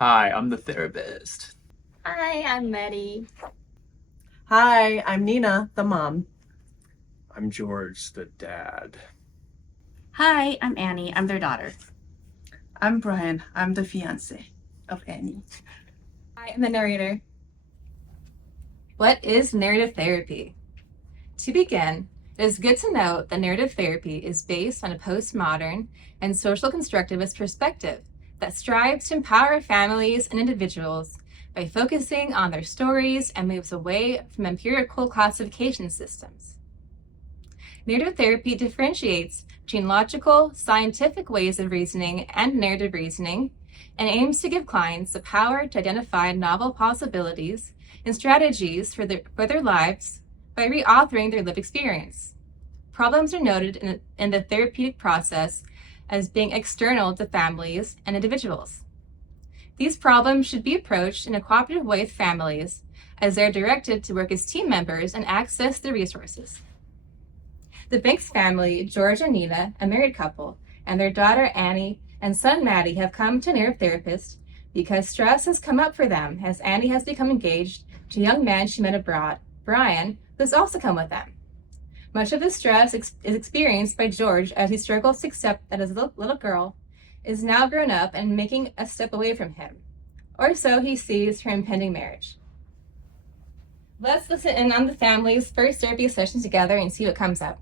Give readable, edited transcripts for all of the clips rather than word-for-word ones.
Hi, I'm the therapist. Hi, I'm Maddie. Hi, I'm Nina, the mom. I'm George, the dad. Hi, I'm Annie. I'm their daughter. I'm Brian. I'm the fiance of Annie. I am the narrator. What is narrative therapy? To begin, it is good to note that narrative therapy is based on a postmodern and social constructivist perspective that strives to empower families and individuals by focusing on their stories and moves away from empirical classification systems. Narrative therapy differentiates between logical, scientific ways of reasoning and narrative reasoning, and aims to give clients the power to identify novel possibilities and strategies for their lives by reauthoring their lived experience. Problems are noted in the therapeutic process as being external to families and individuals. These problems should be approached in a cooperative way with families, as they are directed to work as team members and access the resources. The Banks family, George and Nina, a married couple, and their daughter Annie and son Maddie have come to a narrative therapist because stress has come up for them as Annie has become engaged to a young man she met abroad, Brian, who has also come with them. Much of the stress is experienced by George as he struggles to accept that his little girl is now grown up and making a step away from him, or so he sees her impending marriage. Let's listen in on the family's first therapy session together and see what comes up.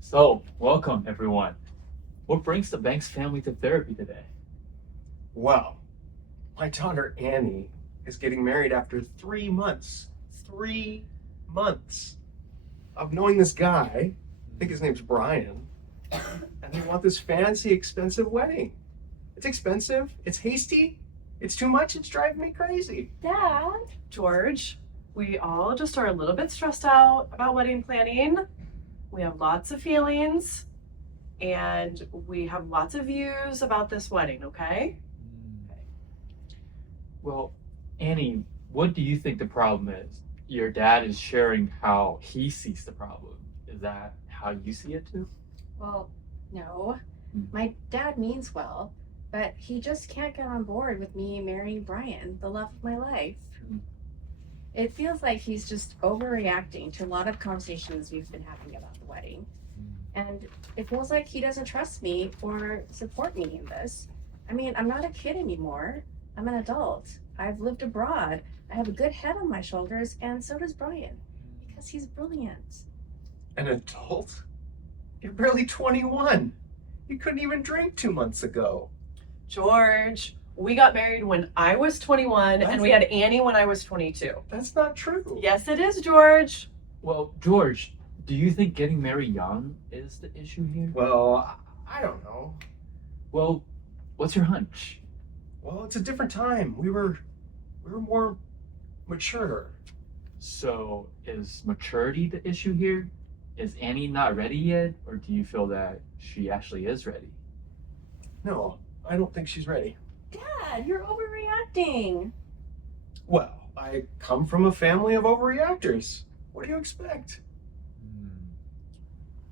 So, welcome everyone. What brings the Banks family to therapy today? Well, my daughter Annie is getting married after 3 months. 3 months of knowing this guy. I think his name's Brian. And they want this fancy, expensive wedding. It's expensive, it's hasty, it's too much, it's driving me crazy. Dad. George, we all just are a little bit stressed out about wedding planning. We have lots of feelings and we have lots of views about this wedding, okay? Well, Annie, what do you think the problem is? Your dad is sharing how he sees the problem. Is that how you see it too? Well, no. My dad means well, but he just can't get on board with me marrying Brian, the love of my life. It feels like he's just overreacting to a lot of conversations we've been having about the wedding. And it feels like he doesn't trust me or support me in this. I mean, I'm not a kid anymore. I'm an adult. I've lived abroad. I have a good head on my shoulders, and so does Brian, because he's brilliant. An adult? You're barely 21. You couldn't even drink 2 months ago. George, we got married when I was 21 and we had Annie when I was 22. That's not true. Yes, it is, George. Well, George, do you think getting married young is the issue here? Well, I don't know. Well, what's your hunch? Well, it's a different time. We were more mature. So, is maturity the issue here? Is Annie not ready yet, or do you feel that she actually is ready? No, I don't think she's ready. Dad, you're overreacting. Well, I come from a family of overreactors. What do you expect?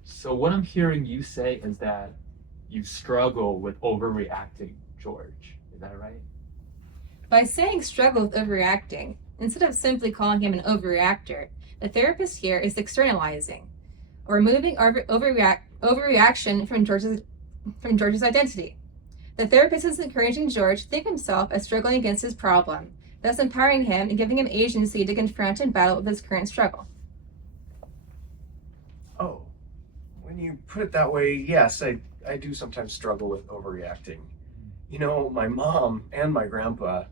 So what I'm hearing you say is that you struggle with overreacting, George. Is that right? By saying struggle with overreacting, instead of simply calling him an overreactor, the therapist here is externalizing, or removing overreaction from George's identity. The therapist is encouraging George to think of himself as struggling against his problem, thus empowering him and giving him agency to confront and battle with his current struggle. Oh, when you put it that way, yes, I do sometimes struggle with overreacting. You know, my mom and my grandpa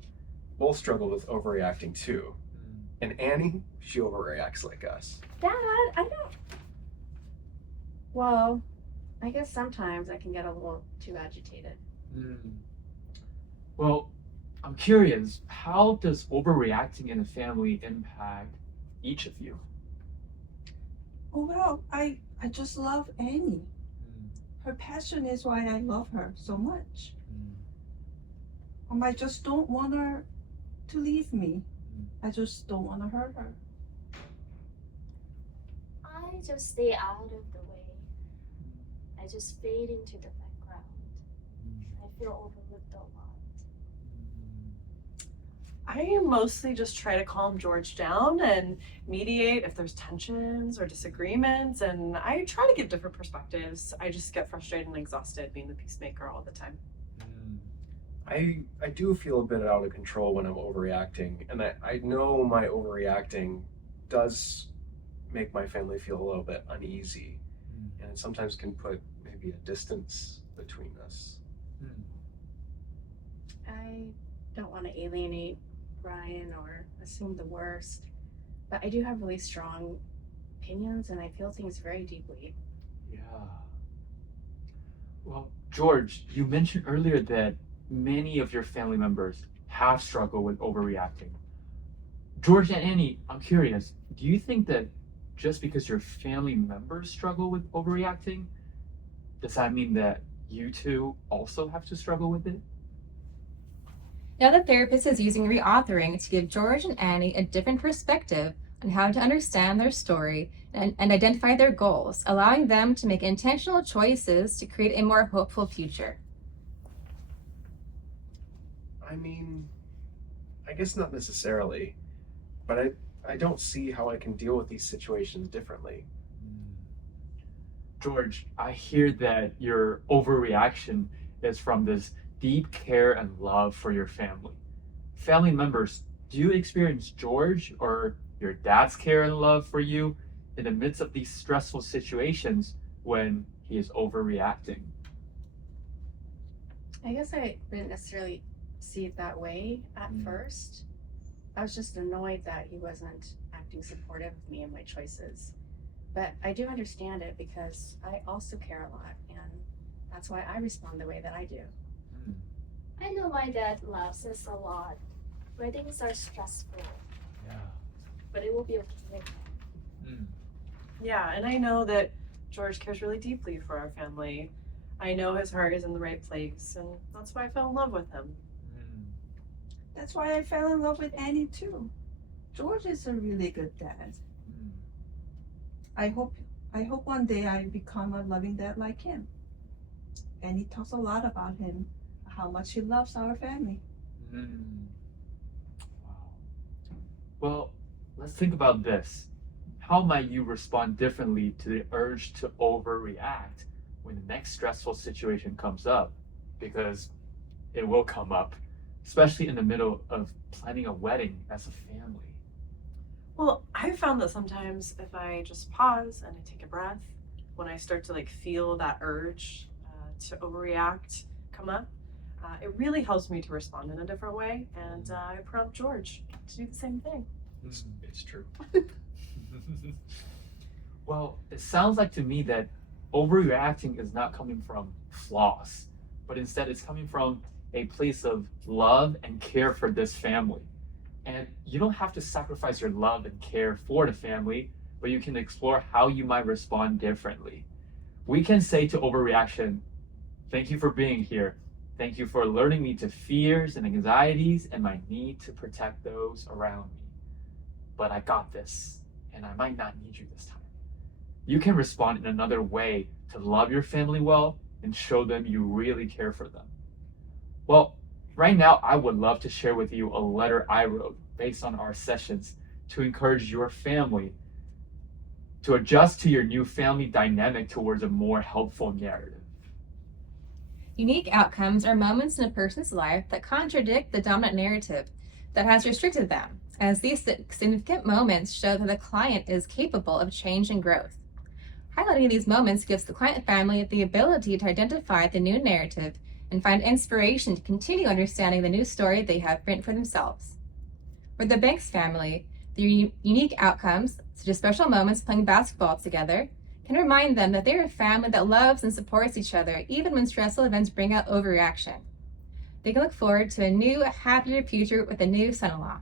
both struggle with overreacting too. And Annie, she overreacts like us. Dad, I don't. Well, I guess sometimes I can get a little too agitated. Well, I'm curious, how does overreacting in a family impact each of you? Oh, well, I just love Annie. Her passion is why I love her so much. I just don't want her to leave me. I just don't want to hurt her. I just stay out of the way. I just fade into the background. I feel overlooked a lot. I mostly just try to calm George down and mediate if there's tensions or disagreements, and I try to give different perspectives. I just get frustrated and exhausted being the peacemaker all the time. I do feel a bit out of control when I'm overreacting, and I know my overreacting does make my family feel a little bit uneasy, and it sometimes can put maybe a distance between us. I don't want to alienate Brian or assume the worst, but I do have really strong opinions and I feel things very deeply. Yeah. Well, George, you mentioned earlier that many of your family members have struggled with overreacting. George and Annie, I'm curious, do you think that just because your family members struggle with overreacting, does that mean that you two also have to struggle with it? Now the therapist is using reauthoring to give George and Annie a different perspective on how to understand their story and identify their goals, allowing them to make intentional choices to create a more hopeful future. I mean, I guess not necessarily, but I don't see how I can deal with these situations differently. George, I hear that your overreaction is from this deep care and love for your family. Family members, do you experience George or your dad's care and love for you in the midst of these stressful situations when he is overreacting? I guess I didn't necessarily see it that way at first. I was just annoyed that he wasn't acting supportive of me and my choices. But I do understand it because I also care a lot, and that's why I respond the way that I do. I know my dad loves us a lot. Weddings are stressful, Yeah. but it will be okay. Yeah, and I know that George cares really deeply for our family. I know his heart is in the right place, and that's why I fell in love with him. That's why I fell in love with Annie too. George is a really good dad. I hope one day I become a loving dad like him. Annie talks a lot about him, how much he loves our family. Wow. Well, let's think about this. How might you respond differently to the urge to overreact when the next stressful situation comes up? Because it will come up, especially in the middle of planning a wedding as a family. Well, I've found that sometimes if I just pause and I take a breath, when I start to feel that urge to overreact come up, it really helps me to respond in a different way, and I prompt George to do the same thing. It's true. Well, it sounds like to me that overreacting is not coming from flaws, but instead it's coming from a place of love and care for this family. And you don't have to sacrifice your love and care for the family, but you can explore how you might respond differently. We can say to overreaction, thank you for being here. Thank you for alerting me to fears and anxieties and my need to protect those around me. But I got this, and I might not need you this time. You can respond in another way to love your family well and show them you really care for them. Well, right now, I would love to share with you a letter I wrote based on our sessions to encourage your family to adjust to your new family dynamic towards a more helpful narrative. Unique outcomes are moments in a person's life that contradict the dominant narrative that has restricted them, as these significant moments show that the client is capable of change and growth. Highlighting these moments gives the client family the ability to identify the new narrative and find inspiration to continue understanding the new story they have written for themselves. For the Banks family, the unique outcomes, such as special moments playing basketball together, can remind them that they're a family that loves and supports each other even when stressful events bring out overreaction. They can look forward to a new, happier future with a new son-in-law.